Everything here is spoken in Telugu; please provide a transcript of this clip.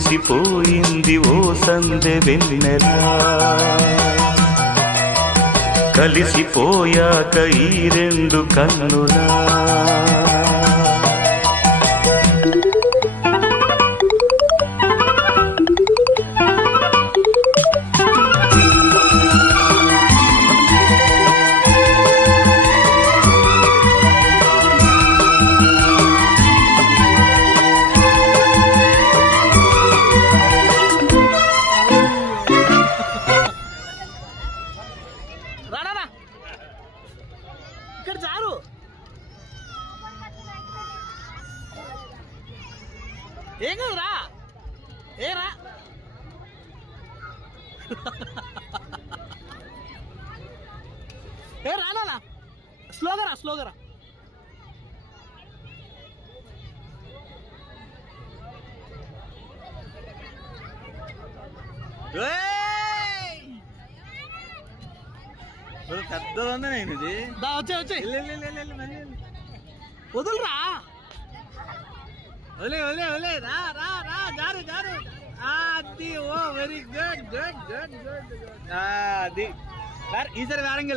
మురిసిపోయింది ఓ సందె వెన్నెలా, కలిసిపోయాక ఈ రెండు కన్నులా. ఇక్కడ చాలు ఏం కదరా ఏరా ఏ రానా స్లోగరా స్లోగరా పెద్దదా నేను ఇది వచ్చే వదులురా ఒలే ఒలే ఒలే రా రా రా జారు జారు అది ఓ very good good good good అది ఈసారి వేరంగా